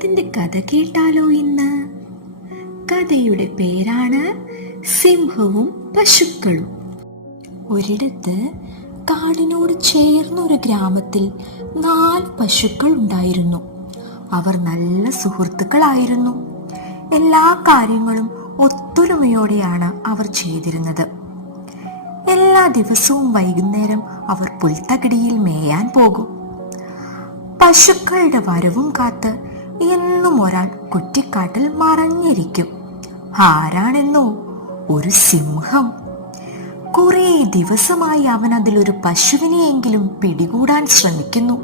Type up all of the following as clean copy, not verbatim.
സിംഹത്തിന്റെ കഥ കേട്ടാലോ ഇന്ന്? കഥയുടെ പേരാണ് സിംഹവും പശുക്കളും. ഒരിടത്ത് കാടിനോട് ചേർന്നൊരു ഗ്രാമത്തിൽ 4 പശുക്കൾ ഉണ്ടായിരുന്നു. അവർ നല്ല സുഹൃത്തുക്കളായിരുന്നു. എല്ലാ കാര്യങ്ങളും ഒത്തൊരുമയോടെയാണ് അവർ ചെയ്തിരുന്നത്. എല്ലാ ദിവസവും വൈകുന്നേരം അവർ പുൽത്തകിടിയിൽ മേയാൻ പോകും. പശുക്കളുടെ വരവും കാത്ത് എന്നും ഒരാൾ കുറ്റിക്കാട്ടിൽ മറഞ്ഞിരിക്കും. ആരാണെന്നോ? ഒരു സിംഹം. കുറേ ദിവസമായി അവൻ അതിലൊരു പശുവിനെയെങ്കിലും പിടികൂടാൻ ശ്രമിക്കുന്നു.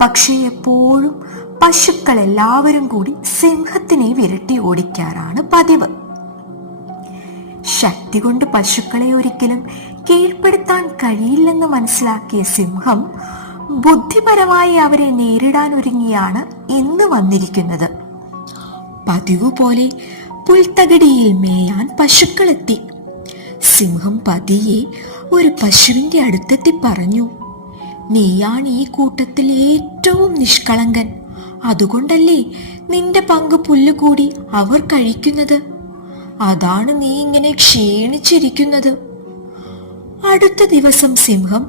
പക്ഷേ എപ്പോഴും പശുക്കൾ എല്ലാവരും കൂടി സിംഹത്തിനെ വിരട്ടി ഓടിക്കാറാണ് പതിവ്. ശക്തി കൊണ്ട് പശുക്കളെ ഒരിക്കലും കീഴ്പ്പെടുത്താൻ കഴിയില്ലെന്ന് മനസ്സിലാക്കിയ സിംഹം ബുദ്ധിപരമായി അവരെ നേരിടാൻ ഒരുങ്ങിയാണ് ഇന്ന് വന്നിരിക്കുന്നത്. പതിവ് പോലെ പുൽത്തകിടിയിൽ മേയാൻ പശുക്കളെത്തി. സിംഹം പതിയെ ഒരു പശുവിന്റെ അടുത്തെത്തി പറഞ്ഞു, നീയാണ് ഈ കൂട്ടത്തിൽ ഏറ്റവും നിഷ്കളങ്കൻ. അതുകൊണ്ടല്ലേ നിന്റെ പങ്ക് പുല്ലുകൂടി അവർ കഴിക്കുന്നത്. അതാണ് നീ ഇങ്ങനെ ക്ഷീണിച്ചിരിക്കുന്നത്. അടുത്ത ദിവസം സിംഹം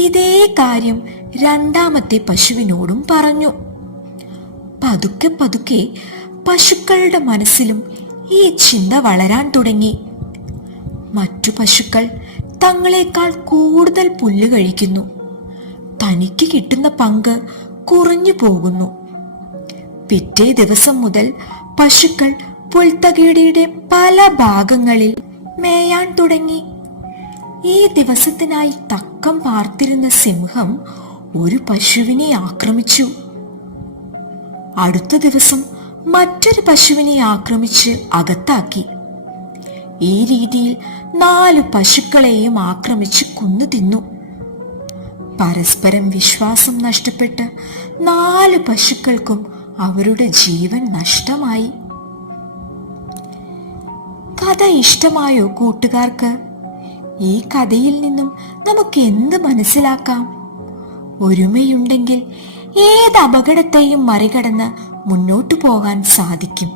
ഇതേ കാര്യം 2ാമത്തെ പശുവിനോടും പറഞ്ഞു. പതുക്കെ പതുക്കെ പശുക്കളുടെ മനസ്സിലും ഈ ചിന്ത വളരാൻ തുടങ്ങി. മറ്റു പശുക്കൾ തങ്ങളെക്കാൾ കൂടുതൽ പുല്ല് കഴിക്കുന്നു. തനിക്ക് കിട്ടുന്ന പങ്ക് കുറഞ്ഞു പോകുന്നു. പിറ്റേ ദിവസം മുതൽ പശുക്കൾ പുൽത്തകിടിയുടെ പല ഭാഗങ്ങളിൽ മേയാൻ തുടങ്ങി. ഈ ദിവസത്തിനായി തക്കം പാർത്തിരുന്ന സിംഹം ഒരു പശുവിനെ ആക്രമിച്ചു. അടുത്ത ദിവസം മറ്റൊരു പശുവിനെ ആക്രമിച്ച് അകത്താക്കി. ഈ രീതിയിൽ 4 പശുക്കളെയും ആക്രമിച്ച് കൊന്നു തിന്നു. പരസ്പരം വിശ്വാസം നഷ്ടപ്പെട്ട് 4 പശുക്കൾക്കും അവരുടെ ജീവൻ നഷ്ടമായി. കഥ ഇഷ്ടമായോ കൂട്ടുകാർക്ക്? ഈ കഥയിൽ നിന്നും നമുക്ക് എന്ത് മനസ്സിലാക്കാം? ഒരുമയുണ്ടെങ്കിൽ ഏത് അപകടത്തെയും മറികടന്ന് മുന്നോട്ടു പോകാൻ സാധിക്കും.